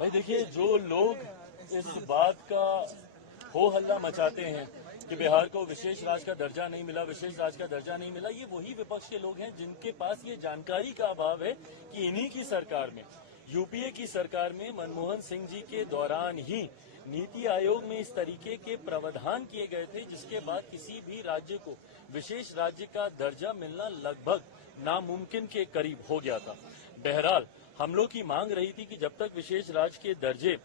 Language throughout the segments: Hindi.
भाई देखिए, जो लोग इस बात का हो हल्ला मचाते हैं कि बिहार को विशेष राज्य का दर्जा नहीं मिला, विशेष राज्य का दर्जा नहीं मिला, ये वही विपक्ष के लोग हैं जिनके पास ये जानकारी का अभाव है कि इन्हीं की सरकार में, यूपीए की सरकार में मनमोहन सिंह जी के दौरान ही नीति आयोग में इस तरीके के प्रावधान किए गए थे जिसके बाद किसी भी राज्य को विशेष राज्य का दर्जा मिलना लगभग नामुमकिन के करीब हो गया था। बहरहाल हम लोग की मांग रही थी कि जब तक विशेष राज्य के दर्जे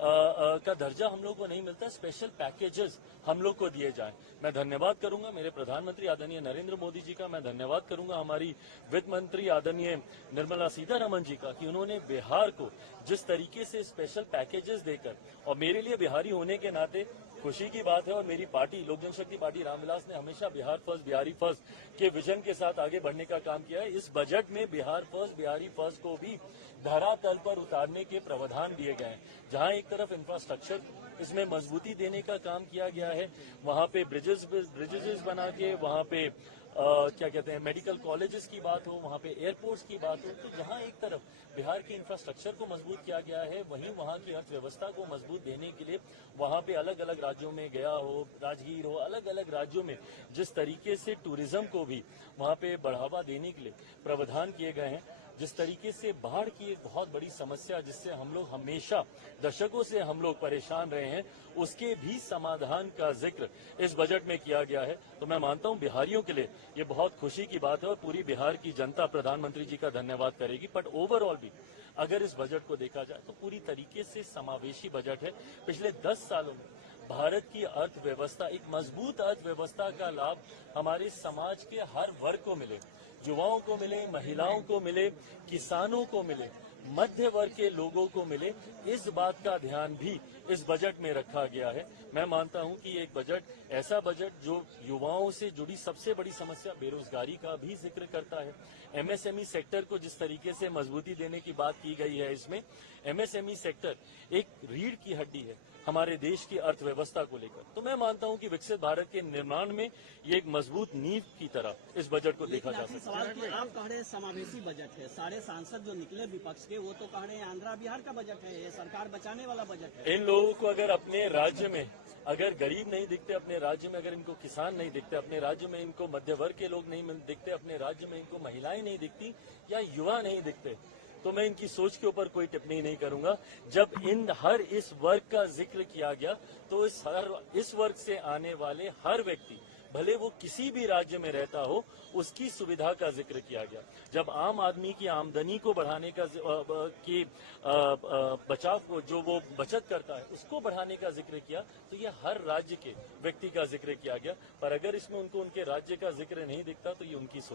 का दर्जा हम लोग को नहीं मिलता, स्पेशल पैकेजेस हम लोग को दिए जाएं। मैं धन्यवाद करूंगा मेरे प्रधानमंत्री आदरणीय नरेंद्र मोदी जी का, मैं धन्यवाद करूंगा हमारी वित्त मंत्री आदरणीय निर्मला सीतारमण जी का कि उन्होंने बिहार को जिस तरीके से स्पेशल पैकेजेस देकर, और मेरे लिए बिहारी होने के नाते खुशी की बात है, और मेरी पार्टी लोक जनशक्ति पार्टी रामविलास ने हमेशा बिहार फर्स्ट बिहारी फर्स्ट के विजन के साथ आगे बढ़ने का काम किया है। इस बजट में बिहार फर्स्ट बिहारी फर्स्ट को भी धरातल पर उतारने के प्रावधान दिए गए हैं। जहां एक तरफ इंफ्रास्ट्रक्चर इसमें मजबूती देने का काम किया गया है, वहां पे ब्रिजेस बना के, वहां पे क्या कहते हैं मेडिकल कॉलेजेस की बात हो, वहां पे एयरपोर्ट्स की बात हो, तो जहां एक तरफ बिहार के इंफ्रास्ट्रक्चर को मजबूत किया गया है, वहीं वहां की अर्थव्यवस्था को मजबूत देने के लिए वहां पे अलग अलग राज्यों में गया हो, राजगीर हो, अलग अलग राज्यों में जिस तरीके से टूरिज्म को भी वहां पे बढ़ावा देने के लिए प्रावधान किए गए हैं, जिस तरीके से बाढ़ की एक बहुत बड़ी समस्या जिससे हम लोग हमेशा दशकों से हम लोग परेशान रहे हैं, उसके भी समाधान का जिक्र इस बजट में किया गया है। तो मैं मानता हूं बिहारियों के लिए ये बहुत खुशी की बात है और पूरी बिहार की जनता प्रधानमंत्री जी का धन्यवाद करेगी। बट ओवरऑल भी अगर इस बजट को देखा जाए तो पूरी तरीके से समावेशी बजट है। पिछले 10 सालों में भारत की अर्थव्यवस्था, एक मजबूत अर्थव्यवस्था का लाभ हमारे समाज के हर वर्ग को मिले, युवाओं को मिले, महिलाओं को मिले, किसानों को मिले, मध्य वर्ग के लोगों को मिले, इस बात का ध्यान भी इस बजट में रखा गया है। मैं मानता हूं कि एक बजट, ऐसा बजट जो युवाओं से जुड़ी सबसे बड़ी समस्या बेरोजगारी का भी जिक्र करता है, एमएसएमई सेक्टर को जिस तरीके से मजबूती देने की बात की गई है, इसमें एमएसएमई सेक्टर एक रीढ़ की हड्डी है हमारे देश की अर्थव्यवस्था को लेकर। तो मैं मानता हूं कि विकसित भारत के निर्माण में ये एक मजबूत नींव की तरह इस बजट को देखा जा सकता है। सवाल कि आप कह रहे हैं समावेशी बजट है, सारे सांसद जो निकले विपक्ष के वो तो कह रहे हैं आंध्रा बिहार का बजट है, ये सरकार बचाने वाला बजट है। इन लोगों को अगर अपने राज्य में अगर गरीब नहीं दिखते, अपने राज्य में अगर इनको किसान नहीं दिखते, अपने राज्य में इनको मध्य वर्ग के लोग नहीं दिखते, अपने राज्य में इनको महिलाएं नहीं दिखती या युवा नहीं दिखते, तो मैं इनकी सोच के ऊपर कोई टिप्पणी नहीं करूंगा। जब इन हर इस वर्ग का जिक्र किया गया तो इस वर्ग से आने वाले हर व्यक्ति, भले वो किसी भी राज्य में रहता हो, उसकी सुविधा का जिक्र किया गया। जब आम आदमी की आमदनी को बढ़ाने का बचाव को, जो वो बचत करता है, उसको बढ़ाने का जिक्र किया, तो ये हर राज्य के व्यक्ति का जिक्र किया गया। पर अगर इसमें उनको उनके राज्य का जिक्र नहीं दिखता तो ये उनकी सोच